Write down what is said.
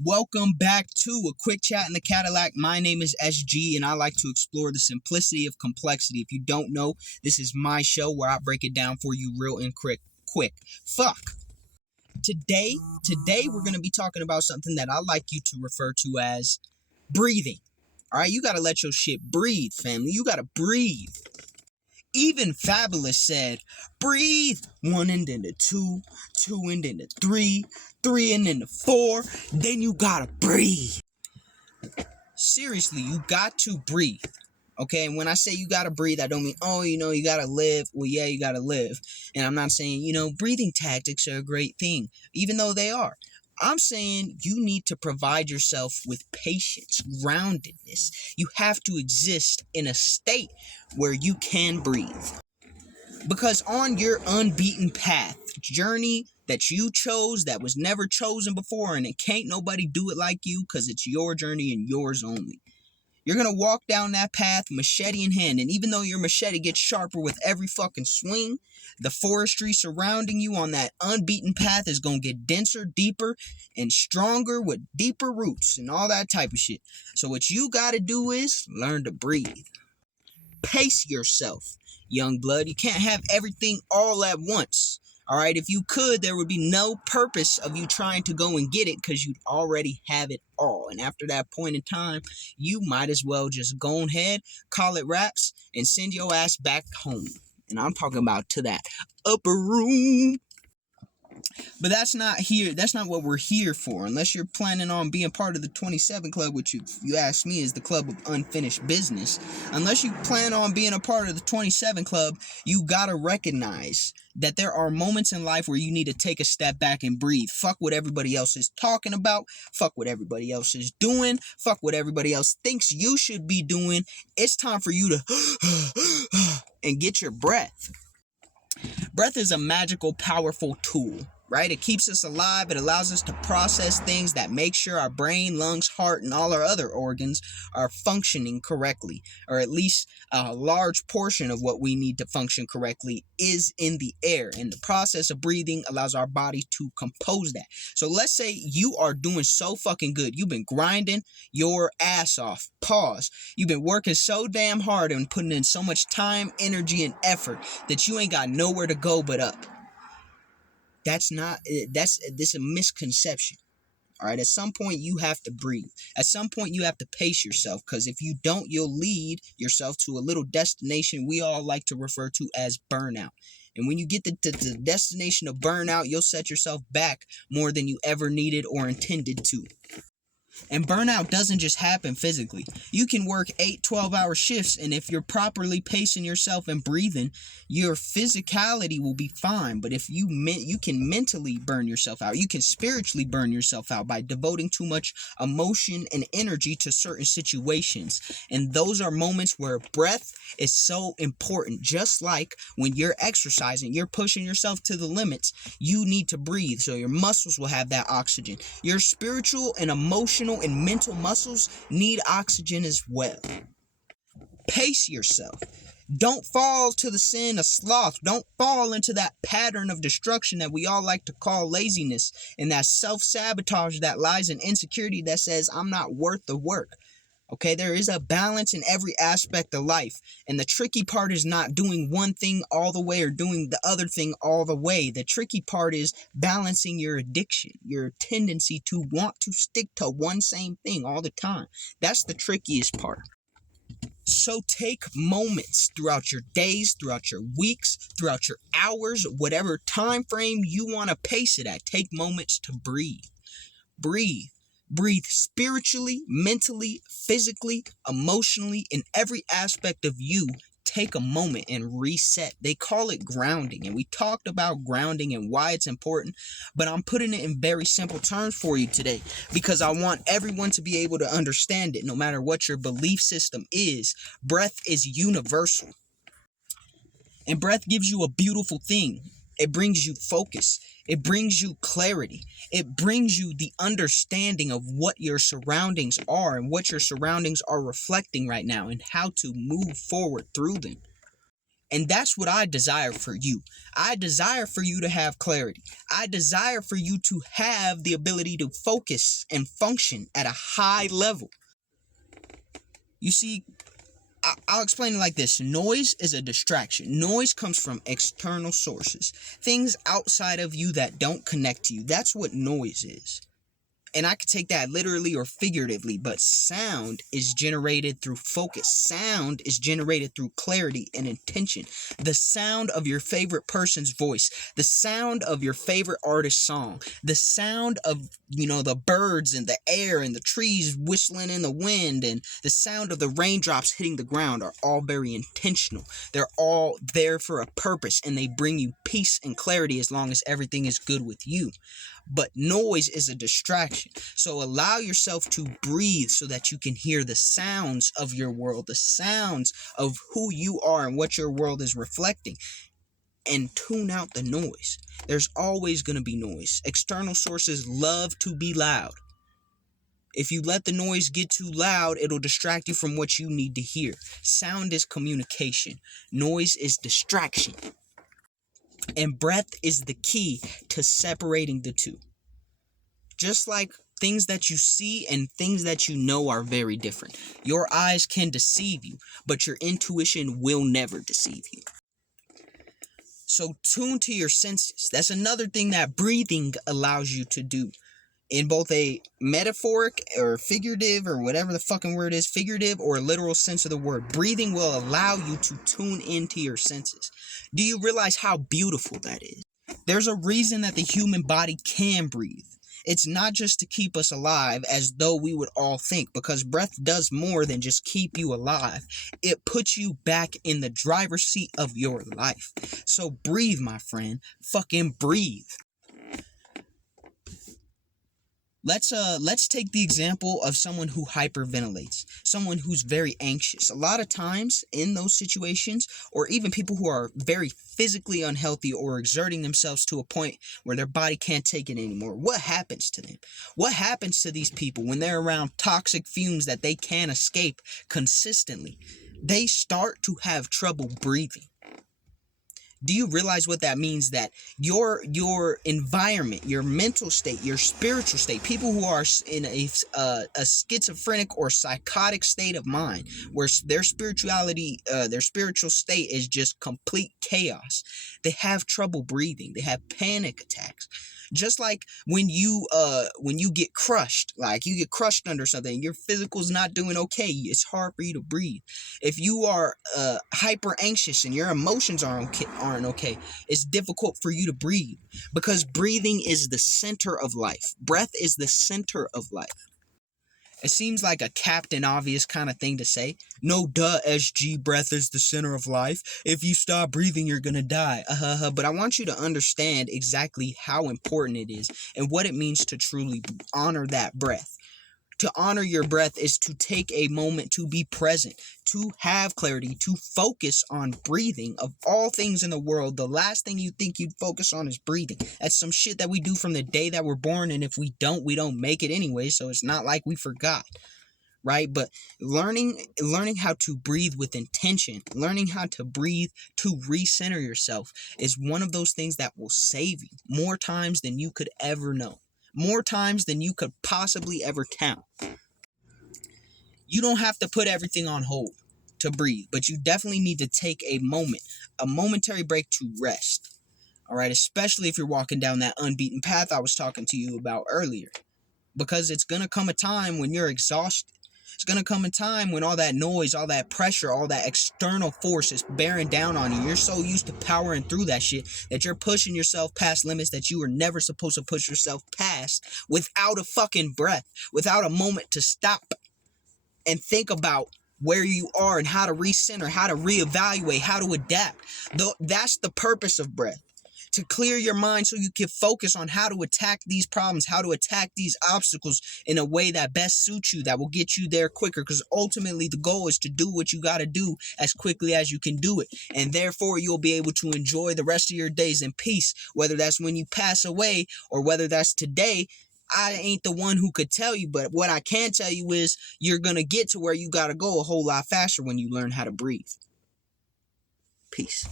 Welcome back to a quick chat in the Cadillac. My name is SG and I like to explore the simplicity of complexity. If you don't know, this is my show where I break it down for you real and quick. Fuck. Today we're going to be talking about something that I like you to refer to as breathing. All right, you got to let your shit breathe, family. You got to breathe. Even Fabulous said, breathe, one and then the two and then the three and then the four, then you gotta breathe. Seriously, you got to breathe. Okay, and when I say you gotta breathe, I don't mean, you gotta live. Well, yeah, you gotta live. And I'm not saying, breathing tactics are a great thing, even though they are. I'm saying you need to provide yourself with patience, groundedness. You have to exist in a state where you can breathe. Because on your unbeaten path, journey that you chose that was never chosen before, and it can't nobody do it like you because it's your journey and yours only. You're going to walk down that path machete in hand, and even though your machete gets sharper with every fucking swing, the forestry surrounding you on that unbeaten path is going to get denser, deeper, and stronger with deeper roots and all that type of shit. So what you got to do is learn to breathe. Pace yourself, young blood. You can't have everything all at once. All right, if you could, there would be no purpose of you trying to go and get it because you'd already have it all. And after that point in time, you might as well just go ahead, call it wraps, and send your ass back home. And I'm talking about to that upper room. But that's not what we're here for. Unless you're planning on being part of the 27 Club, which you ask me is the club of unfinished business. Unless you plan on being a part of the 27 Club, you gotta recognize that there are moments in life where you need to take a step back and breathe. Fuck what everybody else is talking about. Fuck what everybody else is doing. Fuck what everybody else thinks you should be doing. It's time for you to and get your breath. Breath is a magical, powerful tool, right? It keeps us alive. It allows us to process things that make sure our brain, lungs, heart, and all our other organs are functioning correctly, or at least a large portion of what we need to function correctly is in the air. And the process of breathing allows our body to compose that. So let's say you are doing so fucking good. You've been grinding your ass off. Pause. You've been working so damn hard and putting in so much time, energy, and effort that you ain't got nowhere to go but up. This is a misconception. All right, at some point you have to breathe. At some point you have to pace yourself, because if you don't, you'll lead yourself to a little destination we all like to refer to as burnout. And when you get to the destination of burnout, you'll set yourself back more than you ever needed or intended to. And burnout doesn't just happen physically. You can work 8, 12-hour shifts, and if you're properly pacing yourself and breathing, your physicality will be fine. But if you can mentally burn yourself out. You can spiritually burn yourself out by devoting too much emotion and energy to certain situations. And those are moments where breath is so important. Just like when you're exercising, you're pushing yourself to the limits, you need to breathe so your muscles will have that oxygen. Your spiritual and emotional and mental muscles need oxygen as well. Pace yourself. Don't fall to the sin of sloth. Don't fall into that pattern of destruction that we all like to call laziness, and that self-sabotage that lies in insecurity that says I'm not worth the work. Okay, there is a balance in every aspect of life, and the tricky part is not doing one thing all the way or doing the other thing all the way. The tricky part is balancing your addiction, your tendency to want to stick to one same thing all the time. That's the trickiest part. So take moments throughout your days, throughout your weeks, throughout your hours, whatever time frame you want to pace it at. Take moments to breathe. Breathe. Breathe spiritually, mentally, physically, emotionally, in every aspect of you. Take a moment and reset. They call it grounding, and we talked about grounding and why it's important, but I'm putting it in very simple terms for you today because I want everyone to be able to understand it no matter what your belief system is. Breath is universal, and breath gives you a beautiful thing. It brings you focus. It brings you clarity. It brings you the understanding of what your surroundings are and what your surroundings are reflecting right now and how to move forward through them. And that's what I desire for you. I desire for you to have clarity. I desire for you to have the ability to focus and function at a high level. You see, I'll explain it like this. Noise is a distraction. Noise comes from external sources, things outside of you that don't connect to you. That's what noise is. And I could take that literally or figuratively, but sound is generated through focus. Sound is generated through clarity and intention. The sound of your favorite person's voice, the sound of your favorite artist's song, the sound of, the birds and the air and the trees whistling in the wind, and the sound of the raindrops hitting the ground are all very intentional. They're all there for a purpose, and they bring you peace and clarity as long as everything is good with you. But noise is a distraction. So allow yourself to breathe so that you can hear the sounds of your world, the sounds of who you are and what your world is reflecting, and tune out the noise. There's always going to be noise. External sources love to be loud. If you let the noise get too loud, it'll distract you from what you need to hear. Sound is communication. Noise is distraction. And breath is the key to separating the two. Just like things that you see and things that you know are very different. Your eyes can deceive you, but your intuition will never deceive you. So tune to your senses. That's another thing that breathing allows you to do. In both a metaphoric or figurative or whatever the fucking word is, figurative or literal sense of the word, breathing will allow you to tune into your senses. Do you realize how beautiful that is? There's a reason that the human body can breathe. It's not just to keep us alive as though we would all think, because breath does more than just keep you alive. It puts you back in the driver's seat of your life. So breathe, my friend. Fucking breathe. Let's take the example of someone who hyperventilates, someone who's very anxious. A lot of times in those situations, or even people who are very physically unhealthy or exerting themselves to a point where their body can't take it anymore, what happens to them? What happens to these people when they're around toxic fumes that they can't escape consistently? They start to have trouble breathing. Do you realize what that means? That your environment, your mental state, your spiritual state, people who are in a schizophrenic or psychotic state of mind, where their spirituality, their spiritual state is just complete chaos. They have trouble breathing. They have panic attacks. Just like when you get crushed, like you get crushed under something, your physical's not doing okay. It's hard for you to breathe. If you are hyper anxious and your emotions aren't okay, it's difficult for you to breathe, because breathing is the center of life. Breath is the center of life. It seems like a Captain Obvious kind of thing to say. No duh, SG, breath is the center of life. If you stop breathing, you're gonna die. But I want you to understand exactly how important it is and what it means to truly honor that breath. To honor your breath is to take a moment to be present, to have clarity, to focus on breathing. Of all things in the world, the last thing you think you'd focus on is breathing. That's some shit that we do from the day that we're born, and if we don't make it anyway, so it's not like we forgot, right? But learning how to breathe with intention, learning how to breathe to recenter yourself is one of those things that will save you more times than you could ever know. More times than you could possibly ever count. You don't have to put everything on hold to breathe, but you definitely need to take a momentary break to rest. All right, especially if you're walking down that unbeaten path I was talking to you about earlier, because it's going to come a time when you're exhausted. It's going to come a time when all that noise, all that pressure, all that external force is bearing down on you. You're so used to powering through that shit that you're pushing yourself past limits that you were never supposed to push yourself past, without a fucking breath, without a moment to stop and think about where you are and how to recenter, how to reevaluate, how to adapt. That's the purpose of breath. To clear your mind so you can focus on how to attack these problems, how to attack these obstacles in a way that best suits you, that will get you there quicker. Because ultimately the goal is to do what you got to do as quickly as you can do it. And therefore you'll be able to enjoy the rest of your days in peace, whether that's when you pass away or whether that's today. I ain't the one who could tell you, but what I can tell you is you're going to get to where you got to go a whole lot faster when you learn how to breathe. Peace.